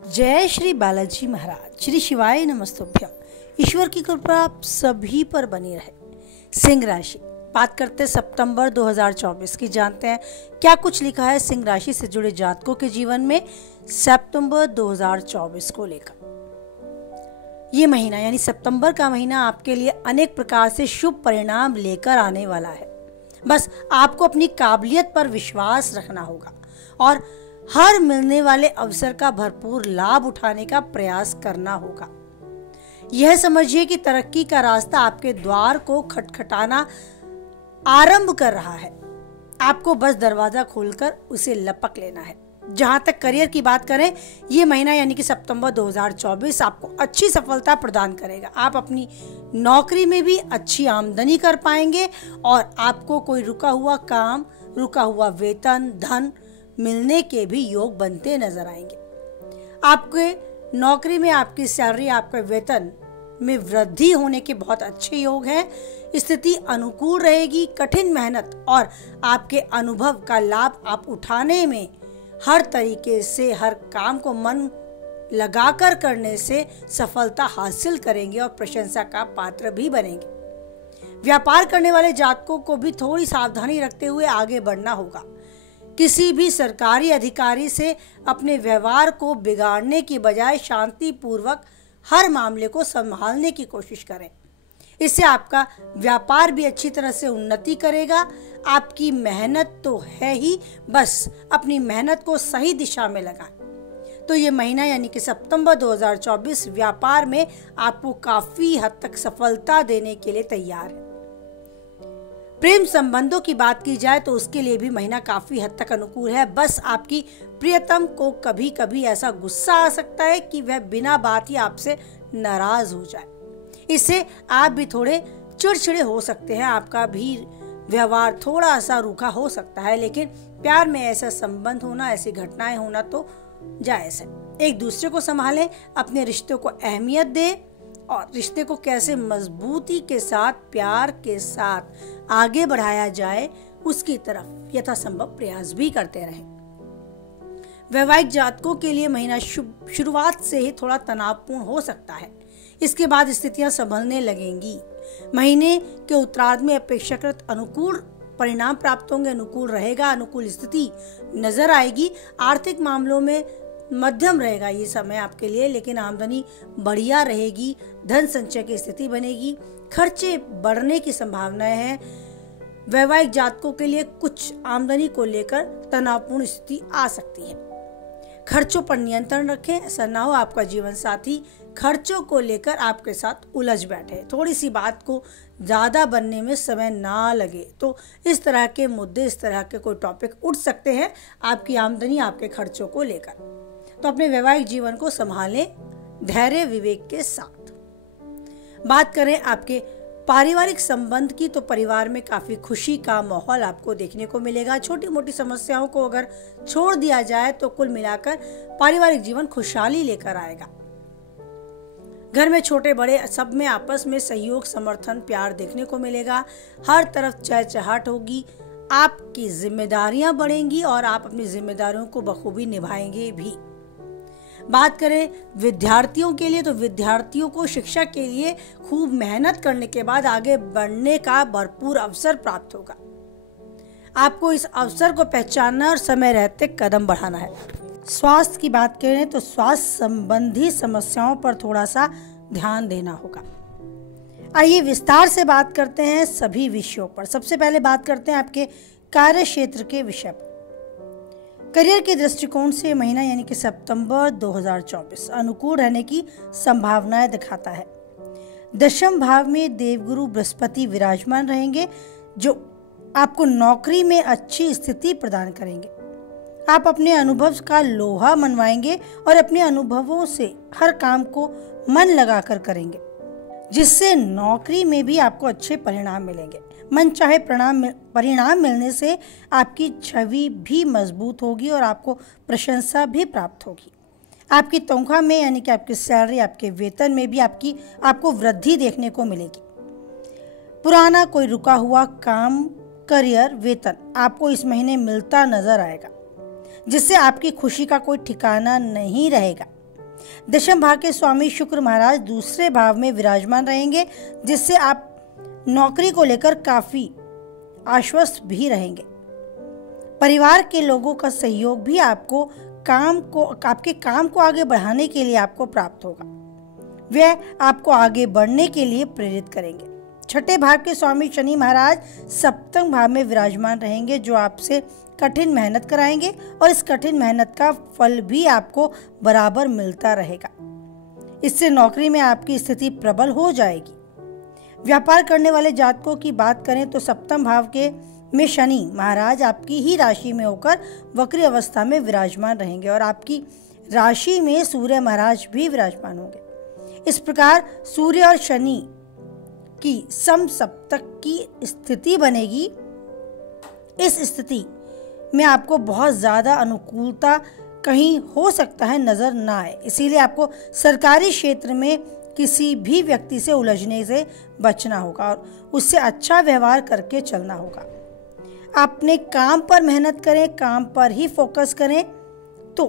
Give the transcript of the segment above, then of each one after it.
जय श्री बालाजी महाराज, श्री शिवाय नमस्तुभ्यम। ईश्वर की कृपा आप सभी पर बनी रहे। सिंह राशि, बात करते हैं सितंबर 2024 की। जानते हैं क्या कुछ लिखा है सिंह राशि से जुड़े जातकों के जीवन में सितंबर 2024 को लेकर। ये महीना यानी सितंबर का महीना आपके लिए अनेक प्रकार से शुभ परिणाम लेकर आने वाला है। बस आपको अपनी काबिलियत पर विश्वास रखना होगा और हर मिलने वाले अवसर का भरपूर लाभ उठाने का प्रयास करना होगा। यह समझिए कि तरक्की का रास्ता आपके द्वार को खटखटाना आरंभ कर रहा है। आपको बस दरवाजा खोलकर उसे लपक लेना है। जहां तक करियर की बात करें, ये महीना यानी कि सितंबर 2024 आपको अच्छी सफलता प्रदान करेगा। आप अपनी नौकरी में भी अच्छी आमदनी कर पाएंगे और आपको कोई रुका हुआ काम, रुका हुआ वेतन, धन मिलने के भी योग बनते नजर आएंगे। आपके नौकरी में आपकी सैलरी, आपके वेतन में वृद्धि होने के बहुत अच्छे योग हैं। स्थिति अनुकूल रहेगी। कठिन मेहनत और आपके अनुभव का लाभ आप उठाने में हर तरीके से, हर काम को मन लगाकर करने से सफलता हासिल करेंगे और प्रशंसा का पात्र भी बनेंगे। व्यापार करने वाले जातकों को भी थोड़ी सावधानी रखते हुए आगे बढ़ना होगा। किसी भी सरकारी अधिकारी से अपने व्यवहार को बिगाड़ने की बजाय शांतिपूर्वक हर मामले को संभालने की कोशिश करें। इससे आपका व्यापार भी अच्छी तरह से उन्नति करेगा। आपकी मेहनत तो है ही, बस अपनी मेहनत को सही दिशा में लगाएं। तो ये महीना यानी कि सितंबर 2024 व्यापार में आपको काफी हद तक सफलता देने के लिए तैयार है। प्रेम संबंधों की बात की जाए तो उसके लिए भी महीना काफी हद तक अनुकूल है। बस आपकी प्रियतम को कभी कभी ऐसा गुस्सा आ सकता है कि वह बिना बात ही आपसे नाराज हो जाए। इससे आप भी थोड़े चिड़चिड़े हो सकते हैं। आपका भी व्यवहार थोड़ा सा रूखा हो सकता है, लेकिन प्यार में ऐसा संबंध होना, ऐसी घटनाएं होना तो जायज है। एक दूसरे को संभालें, अपने रिश्तों को अहमियत दें और रिश्ते को कैसे मजबूती के साथ, प्यार के साथ आगे बढ़ाया जाए उसकी तरफ यथासंभव प्रयास भी करते रहें। वैवाहिक जातकों के लिए महीना शुरुआत से ही थोड़ा तनावपूर्ण हो सकता है। इसके बाद स्थितियां संभलने लगेंगी। महीने के उत्तरार्ध में अपेक्षाकृत अनुकूल परिणाम प्राप्त होंगे, अनुकूल रहेगा, अनुकूल स्थिति नजर आएगी। आर्थिक मामलों में मध्यम रहेगा ये समय आपके लिए, लेकिन आमदनी बढ़िया रहेगी। धन संचय की स्थिति बनेगी। खर्चे बढ़ने की संभावनाएं हैं। वैवाहिक जातकों के लिए कुछ आमदनी को लेकर तनावपूर्ण स्थिति आ सकती है। खर्चों पर नियंत्रण रखें। ऐसा ना हो आपका जीवन साथी खर्चों को लेकर आपके साथ उलझ बैठे, थोड़ी सी बात को ज्यादा बनने में समय ना लगे। तो इस तरह के मुद्दे, इस तरह के कोई टॉपिक उठ सकते हैं आपकी आमदनी, आपके खर्चों को लेकर। तो अपने वैवाहिक जीवन को संभालें धैर्य विवेक के साथ। बात करें आपके पारिवारिक संबंध की, तो परिवार में काफी खुशी का माहौल आपको देखने को मिलेगा। छोटी मोटी समस्याओं को अगर छोड़ दिया जाए तो कुल मिलाकर पारिवारिक जीवन खुशहाली लेकर आएगा। घर में छोटे बड़े सब में आपस में सहयोग, समर्थन, प्यार देखने को मिलेगा। हर तरफ चहचहाट होगी। आपकी जिम्मेदारियां बढ़ेंगी और आप अपनी जिम्मेदारियों को बखूबी निभाएंगे भी। बात करें विद्यार्थियों के लिए, तो विद्यार्थियों को शिक्षा के लिए खूब मेहनत करने के बाद आगे बढ़ने का भरपूर अवसर प्राप्त होगा। आपको इस अवसर को पहचानना और समय रहते कदम बढ़ाना है। स्वास्थ्य की बात करें तो स्वास्थ्य संबंधी समस्याओं पर थोड़ा सा ध्यान देना होगा। आइए विस्तार से बात करते हैं सभी विषयों पर। सबसे पहले बात करते हैं आपके कार्य क्षेत्र के विषय पर। करियर के दृष्टिकोण से महीना यानी कि सितंबर 2024 अनुकूल रहने की संभावनाएं दिखाता है। दशम भाव में देवगुरु बृहस्पति विराजमान रहेंगे, जो आपको नौकरी में अच्छी स्थिति प्रदान करेंगे। आप अपने अनुभव का लोहा मनवाएंगे और अपने अनुभवों से हर काम को मन लगाकर करेंगे, जिससे नौकरी में भी आपको अच्छे परिणाम मिलेंगे। मनचाहे परिणाम मिलने से आपकी छवि भी मजबूत होगी और आपको प्रशंसा भी प्राप्त होगी। आपकी तनख्वाह में यानी कि आपकी सैलरी, आपके वेतन में भी आपको वृद्धि देखने को मिलेगी। पुराना कोई रुका हुआ काम, करियर, वेतन आपको इस महीने मिलता नजर आएगा, जिससे आपकी खुशी का कोई ठिकाना नहीं रहेगा। दशम भाव के स्वामी शुक्र महाराज दूसरे भाव में विराजमान रहेंगे, जिससे आप नौकरी को लेकर काफी आश्वस्त भी रहेंगे। परिवार के लोगों का सहयोग भी आपके काम को आगे बढ़ाने के लिए आपको प्राप्त होगा। वे आपको आगे बढ़ने के लिए प्रेरित करेंगे। छठे भाव के स्वामी शनि महाराज सप्तम भाव में विराजमान रहेंगे, जो आपसे कठिन मेहनत कराएंगे और इस कठिन मेहनत का फल भी आपको बराबर मिलता रहेगा। इससे नौकरी में आपकी स्थिति प्रबल हो जाएगी। व्यापार करने वाले जातकों की बात करें तो सप्तम भाव में शनि महाराज आपकी ही राशि में होकर वक्री अवस्था में विराजमान रहेंगे और आपकी राशि में सूर्य महाराज भी विराजमान होंगे। इस प्रकार सूर्य और शनि की समसप्तक की स्थिति बनेगी। इस स्थिति में आपको बहुत ज़्यादा अनुकूलता कहीं हो सकता है नज़र ना आए, इसीलिए आपको सरकारी क्षेत्र में किसी भी व्यक्ति से उलझने से बचना होगा और उससे अच्छा व्यवहार करके चलना होगा। अपने काम पर मेहनत करें, काम पर ही फोकस करें, तो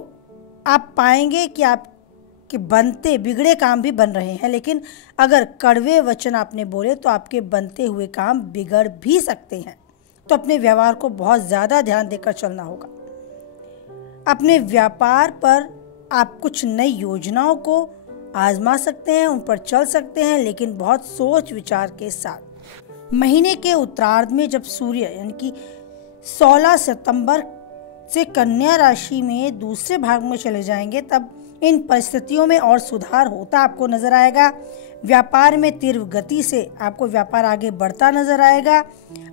आप पाएंगे कि आपके बनते बिगड़े काम भी बन रहे हैं, लेकिन अगर कड़वे वचन आपने बोले तो आपके बनते हुए काम बिगड़ भी सकते हैं। तो अपने व्यवहार को बहुत ज़्यादा ध्यान देकर चलना होगा। अपने व्यापार पर आप कुछ नई योजनाओं को आजमा सकते हैं, उन पर चल सकते हैं, लेकिन बहुत सोच विचार के साथ। महीने के उत्तरार्ध में जब सूर्य यानी कि 16 सितंबर से कन्या राशि में दूसरे भाग में चले जाएंगे, तब इन परिस्थितियों में और सुधार होता आपको नजर आएगा। व्यापार में तीव्र गति से आपको व्यापार आगे बढ़ता नजर आएगा।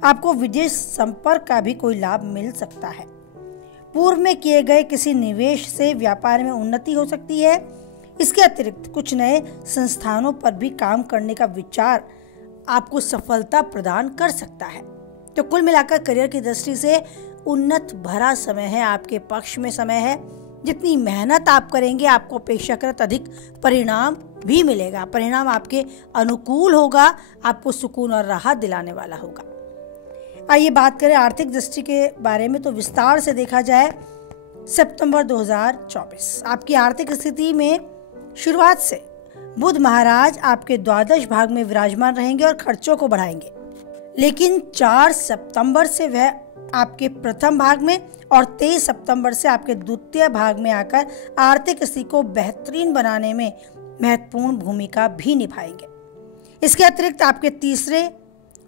आपको विदेश संपर्क का भी कोई लाभ मिल सकता है। पूर्व में किए गए किसी निवेश से व्यापार में उन्नति हो सकती है। इसके अतिरिक्त कुछ नए संस्थानों पर भी काम करने का विचार आपको सफलता प्रदान कर सकता है। तो कुल मिलाकर करियर की दृष्टि से उन्नत भरा समय है, आपके पक्ष में समय है। जितनी मेहनत आप करेंगे आपको अपेक्षाकृत अधिक परिणाम भी मिलेगा। परिणाम आपके अनुकूल होगा, आपको सुकून और राहत दिलाने वाला होगा। आइए बात करें आर्थिक दृष्टि के बारे में, तो विस्तार से देखा जाए सितंबर 2024 आपकी आर्थिक स्थिति में शुरुआत से बुध महाराज आपके द्वादश भाग में विराजमान रहेंगे और खर्चों को बढ़ाएंगे, लेकिन 4 सितंबर से वह आपके प्रथम भाग में और 23 सितंबर से आपके द्वितीय भाग में आकर आर्थिक स्थिति को बेहतरीन बनाने में महत्वपूर्ण भूमिका भी निभाएंगे। इसके अतिरिक्त आपके तीसरे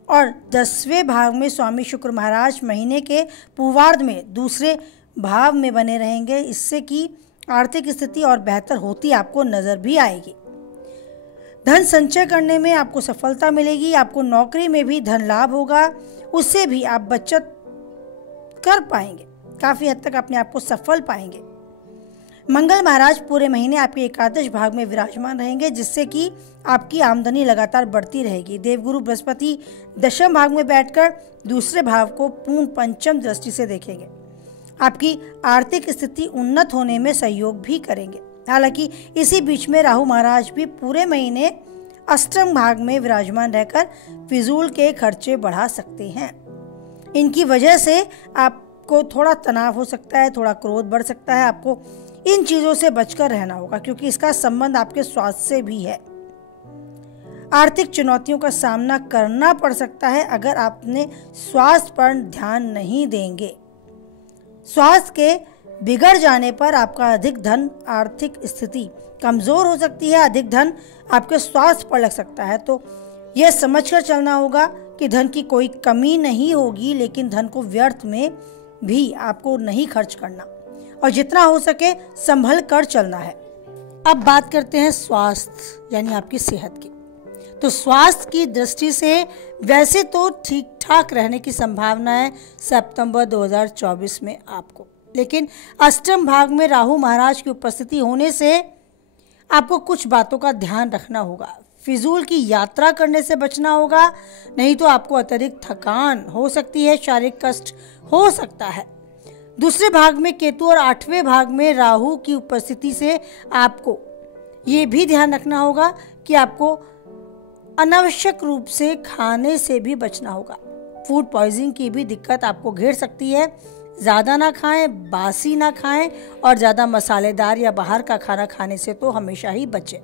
और 10वें भाग में स्वामी शुक्र महाराज महीने के पूर्वार्ध में दूसरे भाव में बने रहेंगे, इससे कि आर्थिक स्थिति और बेहतर होती आपको नजर भी आएगी। धन संचय करने में आपको सफलता मिलेगी। आपको नौकरी में भी धन लाभ होगा, उससे भी आप बचत कर पाएंगे, काफी हद तक अपने आप को सफल पाएंगे। मंगल महाराज पूरे महीने आपके एकादश भाग में विराजमान रहेंगे, जिससे कि आपकी आमदनी लगातार बढ़ती रहेगी। देवगुरु बृहस्पति दशम भाग में बैठकर दूसरे भाव को पूर्ण पंचम दृष्टि से देखेंगे। आपकी आर्थिक स्थिति उन्नत होने में सहयोग भी करेंगे। हालांकि इसी बीच में राहु महाराज भी पूरे महीने अष्टम भाग में विराजमान रहकर फिजूल के खर्चे बढ़ा सकते हैं। इनकी वजह से आपको थोड़ा तनाव हो सकता है, थोड़ा क्रोध बढ़ सकता है। आपको इन चीजों से बचकर रहना होगा, क्योंकि इसका संबंध आपके स्वास्थ्य से भी है। आर्थिक चुनौतियों का सामना करना पड़ सकता है अगर आप अपने स्वास्थ्य पर ध्यान नहीं देंगे। स्वास्थ्य के बिगड़ जाने पर आपका अधिक धन, आर्थिक स्थिति कमजोर हो सकती है, अधिक धन आपके स्वास्थ्य पर लग सकता है। तो यह समझकर चलना होगा कि धन की कोई कमी नहीं होगी, लेकिन धन को व्यर्थ में भी आपको नहीं खर्च करना और जितना हो सके संभल कर चलना है। अब बात करते हैं स्वास्थ्य यानी आपकी सेहत की। तो स्वास्थ्य की दृष्टि से वैसे तो ठीक ठाक रहने की संभावना है सितंबर 2024 में आपको, लेकिन अष्टम भाग में राहु महाराज की उपस्थिति होने से आपको कुछ बातों का ध्यान रखना होगा। फिजूल की यात्रा करने से बचना होगा, नहीं तो आपको अत्यधिक थकान हो सकती है, शारीरिक कष्ट हो सकता है। दूसरे भाग में केतु और 8वें भाग में राहु की उपस्थिति से आपको ये भी ध्यान रखना होगा कि आपको अनावश्यक रूप से खाने से भी बचना होगा। फूड पॉइजनिंग की भी दिक्कत आपको घेर सकती है, ज़्यादा ना खाएं, बासी ना खाएं और ज़्यादा मसालेदार या बाहर का खाना खाने से तो हमेशा ही बचें।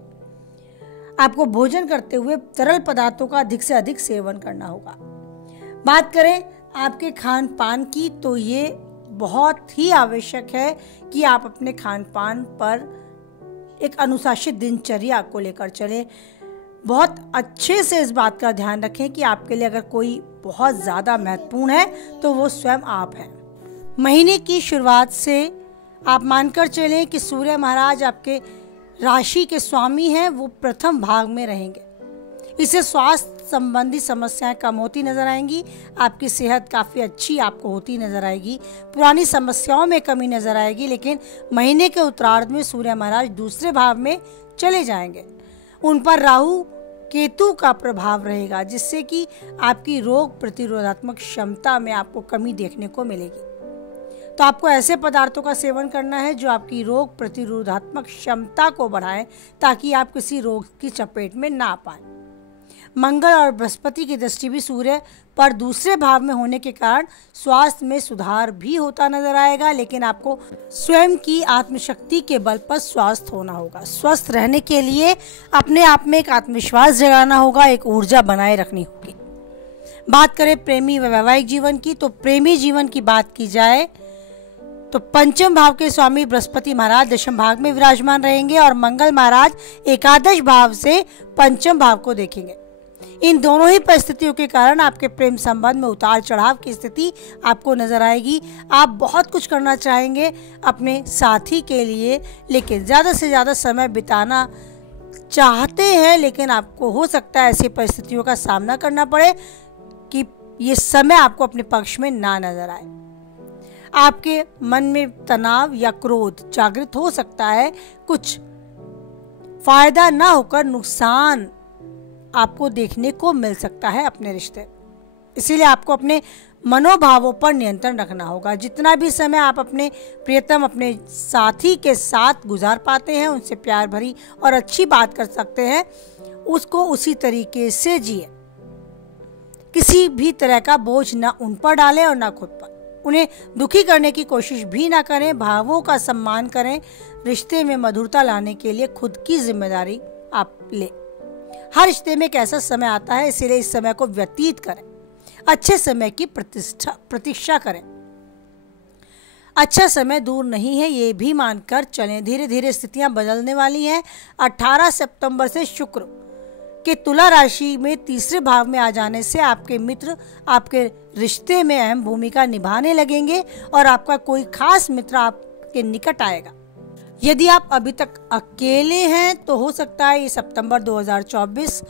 आपको भोजन करते हुए तरल पदार्थों का अधिक से अधिक सेवन करना होगा। बात करें आपके खान पान की, तो ये बहुत ही आवश्यक है कि आप अपने खान पान पर एक अनुशासित दिनचर्या को लेकर चलें। बहुत अच्छे से इस बात का ध्यान रखें कि आपके लिए अगर कोई बहुत ज़्यादा महत्वपूर्ण है तो वो स्वयं आप हैं। महीने की शुरुआत से आप मानकर चलें कि सूर्य महाराज आपके राशि के स्वामी हैं, वो प्रथम भाग में रहेंगे। इससे स्वास्थ्य संबंधी समस्याएं कम होती नजर आएंगी। आपकी सेहत काफ़ी अच्छी आपको होती नजर आएगी। पुरानी समस्याओं में कमी नजर आएगी। लेकिन महीने के उत्तरार्ध में सूर्य महाराज दूसरे भाव में चले जाएंगे। उन पर राहु केतु का प्रभाव रहेगा, जिससे कि आपकी रोग प्रतिरोधात्मक क्षमता में आपको कमी देखने को मिलेगी। तो आपको ऐसे पदार्थों का सेवन करना है जो आपकी रोग प्रतिरोधात्मक क्षमता को बढ़ाएं, ताकि आप किसी रोग की चपेट में ना पाएं। मंगल और बृहस्पति की दृष्टि भी सूर्य पर दूसरे भाव में होने के कारण स्वास्थ्य में सुधार भी होता नजर आएगा। लेकिन आपको स्वयं की आत्मशक्ति के बल पर स्वस्थ होना होगा। स्वस्थ रहने के लिए अपने आप में एक आत्मविश्वास जगाना होगा, एक ऊर्जा बनाए रखनी होगी। बात करें प्रेमी व वैवाहिक जीवन की, तो प्रेमी जीवन की बात की जाए तो पंचम भाव के स्वामी बृहस्पति महाराज दशम भाव में विराजमान रहेंगे और मंगल महाराज एकादश भाव से पंचम भाव को देखेंगे। इन दोनों ही परिस्थितियों के कारण आपके प्रेम संबंध में उतार चढ़ाव की स्थिति आपको नजर आएगी। आप बहुत कुछ करना चाहेंगे अपने साथी के लिए, लेकिन ज़्यादा से ज़्यादा समय बिताना चाहते हैं, लेकिन आपको हो सकता है ऐसी परिस्थितियों का सामना करना पड़े कि ये समय आपको अपने पक्ष में ना नजर आए। आपके मन में तनाव या क्रोध जागृत हो सकता है। कुछ फायदा ना होकर नुकसान आपको देखने को मिल सकता है अपने रिश्ते। इसीलिए आपको अपने मनोभावों पर नियंत्रण रखना होगा। जितना भी समय आप अपने प्रियतम अपने साथी के साथ गुजार पाते हैं, उनसे प्यार भरी और अच्छी बात कर सकते हैं, उसको उसी तरीके से जिए। किसी भी तरह का बोझ ना उन पर डालें और ना खुद पर। उन्हें दुखी करने की कोशिश भी ना करें। भावों का सम्मान करें। रिश्ते में मधुरता लाने के लिए खुद की जिम्मेदारी आप लें। हर रिश्ते में एक ऐसा समय आता है, इसीलिए इस समय को व्यतीत करें। अच्छे समय की प्रतीक्षा करें। अच्छा समय दूर नहीं है, ये भी मानकर चलें। धीरे धीरे स्थितियां बदलने वाली हैं। 18 सितंबर से शुक्र के तुला राशि में तीसरे भाव में आ जाने से आपके मित्र आपके रिश्ते में अहम भूमिका निभाने लगेंगे और आपका कोई खास मित्र आपके निकट आएगा। यदि आप अभी तक अकेले हैं तो हो सकता है ये सितंबर 2024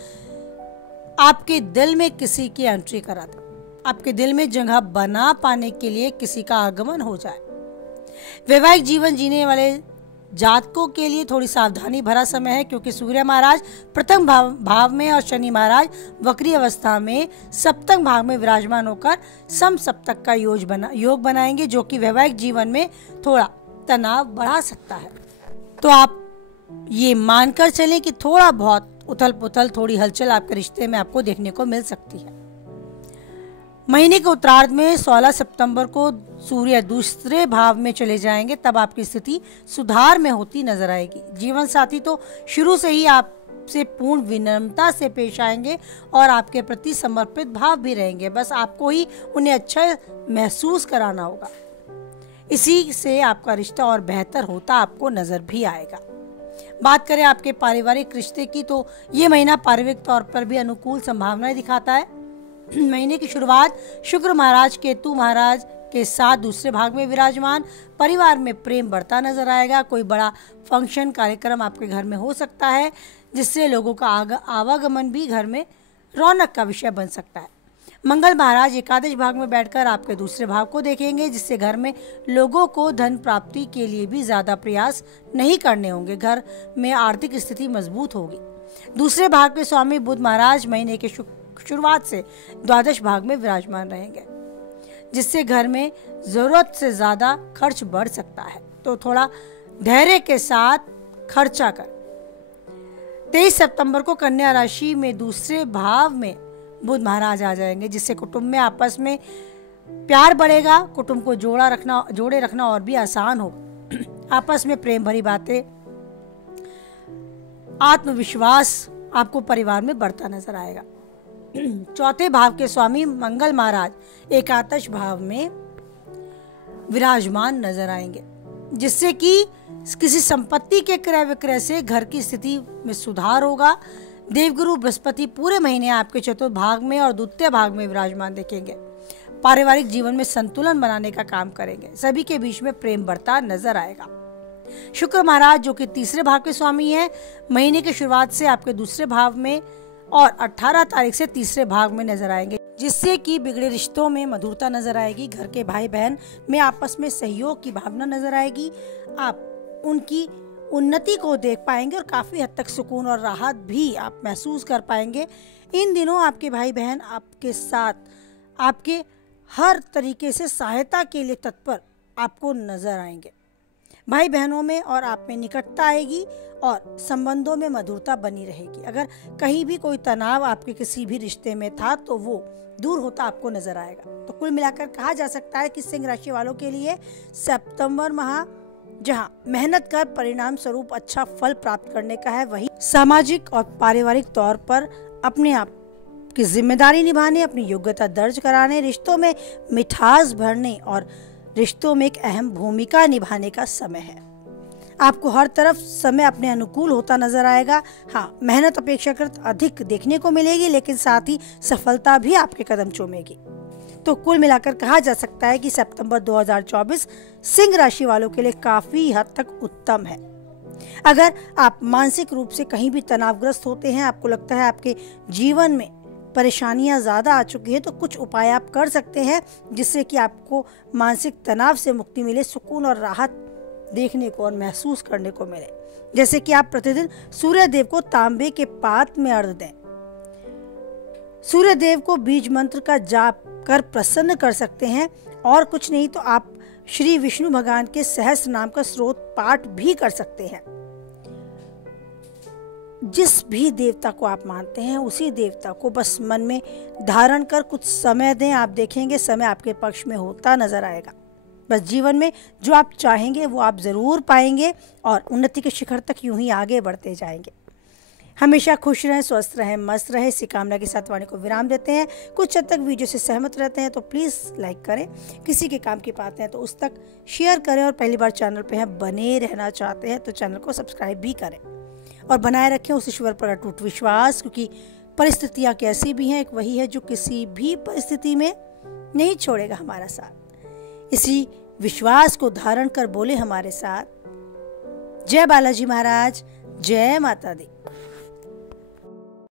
आपके दिल में किसी की एंट्री करा दे। आपके दिल में जगह बना पाने के लिए किसी का आगमन हो जाए। वैवाहिक जीवन जीने वाले जातकों के लिए थोड़ी सावधानी भरा समय है, क्योंकि सूर्य महाराज प्रथम भाव में और शनि महाराज वक्री अवस्था में सप्तम भाव में विराजमान होकर सम सप्तक का योग बनाएंगे, जो कि वैवाहिक जीवन में थोड़ा तनाव बढ़ा सकता है। तो आप ये मानकर चलें कि थोड़ा बहुत उथल पुथल, थोड़ी हलचल आपके रिश्ते में आपको देखने को मिल सकती है। महीने के उत्तरार्ध में 16 सितंबर को सूर्य दूसरे भाव में चले जाएंगे, तब आपकी स्थिति सुधार में होती नजर आएगी। जीवन साथी तो शुरू से ही आपसे पूर्ण विनम्रता से पेश आएंगे और आपके प्रति समर्पित भाव भी रहेंगे। बस आपको ही उन्हें अच्छा महसूस कराना होगा। इसी से आपका रिश्ता और बेहतर होता आपको नजर भी आएगा। बात करें आपके पारिवारिक रिश्ते की, तो ये महीना पारिवारिक तौर पर भी अनुकूल संभावनाएं दिखाता है। महीने की शुरुआत शुक्र महाराज केतु महाराज के साथ दूसरे भाग में विराजमान, परिवार में प्रेम बढ़ता नजर आएगा। कोई बड़ा फंक्शन कार्यक्रम आपके घर में हो सकता है, जिससे लोगों का आवागमन भी घर में रौनक का विषय बन सकता है। मंगल महाराज एकादश भाग में बैठकर आपके दूसरे भाव को देखेंगे, जिससे घर में लोगों को धन प्राप्ति के लिए भी ज्यादा प्रयास नहीं करने होंगे। घर में आर्थिक स्थिति मजबूत होगी। दूसरे भाग के स्वामी बुध महाराज महीने के शुरुआत से द्वादश भाग में विराजमान रहेंगे, जिससे घर में जरूरत से ज्यादा खर्च बढ़ सकता है। तो थोड़ा धैर्य के साथ खर्चा कर। 23 सितंबर को कन्या राशि में दूसरे भाव में बुध महाराज आ जाएंगे, जिससे कुटुंब में आपस में प्यार बढ़ेगा, कुटुंब को जोड़े रखना और भी आसान होगा। आपस में प्रेम भरी बातें, आत्मविश्वास आपको परिवार में बढ़ता नजर आएगा। चौथे भाव के स्वामी मंगल महाराज एकादश भाव में विराजमान नजर आएंगे, जिससे कि किसी संपत्ति के क्रय विक्रय से घर की स्थिति में सुधार होगा। देवगुरु बृहस्पति पूरे महीने आपके चतुर्थ भाग में और द्वितीय भाग में विराजमान देखेंगे। पारिवारिक जीवन में संतुलन बनाने का काम करेंगे। सभी के बीच में प्रेम बढ़ता नजर आएगा। शुक्र महाराज जो कि तीसरे भाव के स्वामी हैं, महीने की शुरुआत से आपके दूसरे भाव में और 18 तारीख से तीसरे भाग में नजर आएंगे, जिससे कि बिगड़े रिश्तों में मधुरता नजर आएगी। घर के भाई बहन में आपस में सहयोग की भावना नजर आएगी। आप उनकी उन्नति को देख पाएंगे और काफी हद तक सुकून और राहत भी आप महसूस कर पाएंगे। इन दिनों आपके भाई बहन आपके साथ आपके हर तरीके से सहायता के लिए तत्पर आपको नजर आएंगे। भाई बहनों में और आप में निकटता आएगी और संबंधों में मधुरता बनी रहेगी। अगर कहीं भी कोई तनाव आपके किसी भी रिश्ते में था तो वो दूर होता आपको नजर आएगा। तो कुल मिलाकर कहा जा सकता है कि सिंह राशि वालों के लिए सितंबर माह जहां मेहनत कर परिणाम स्वरूप अच्छा फल प्राप्त करने का है, वहीं सामाजिक और पारिवारिक तौर पर अपने आप की जिम्मेदारी निभाने, अपनी योग्यता दर्ज कराने, रिश्तों में मिठास भरने और रिश्तों में एक अहम भूमिका निभाने का समय है। आपको हर तरफ समय अपने अनुकूल होता नजर आएगा। हाँ, मेहनत अपेक्षाकृत अधिक देखने को मिलेगी, लेकिन साथ ही सफलता भी आपके कदम चूमेगी। तो कुल मिलाकर कहा जा सकता है कि सितंबर 2024 सिंह राशि वालों के लिए काफी हद तक उत्तम है। अगर आप मानसिक रूप से कहीं भी तनावग्रस्त होते हैं, आपको लगता है आपके जीवन में परेशानियां ज्यादा आ चुकी हैं, तो कुछ उपाय आप कर सकते हैं जिससे कि आपको मानसिक तनाव से मुक्ति मिले, सुकून और राहत देखने को और महसूस करने को मिले। जैसे कि आप प्रतिदिन सूर्य देव को तांबे के पात्र में अर्घ्य दें। सूर्य देव को बीज मंत्र का जाप कर प्रसन्न कर सकते हैं, और कुछ नहीं तो आप श्री विष्णु भगवान के सहस्त्र नाम का स्रोत पाठ भी कर सकते हैं। जिस भी देवता को आप मानते हैं उसी देवता को बस मन में धारण कर कुछ समय दें। आप देखेंगे समय आपके पक्ष में होता नजर आएगा। बस जीवन में जो आप चाहेंगे वो आप जरूर पाएंगे और उन्नति के शिखर तक यूं ही आगे बढ़ते जाएंगे। हमेशा खुश रहें, स्वस्थ रहें, मस्त रहें, इसी कामना के साथ वाणी को विराम देते हैं। कुछ हद तक वीडियो से सहमत रहते हैं तो प्लीज़ लाइक करें, किसी के काम की बातें हैं तो उस तक शेयर करें, और पहली बार चैनल पे हैं बने रहना चाहते हैं तो चैनल को सब्सक्राइब भी करें और बनाए रखें उस ईश्वर पर अटूट विश्वास, क्योंकि परिस्थितियाँ कैसी भी हैं, एक वही है जो किसी भी परिस्थिति में नहीं छोड़ेगा हमारा साथ। इसी विश्वास को धारण कर बोले हमारे साथ, जय बालाजी महाराज, जय माता दी।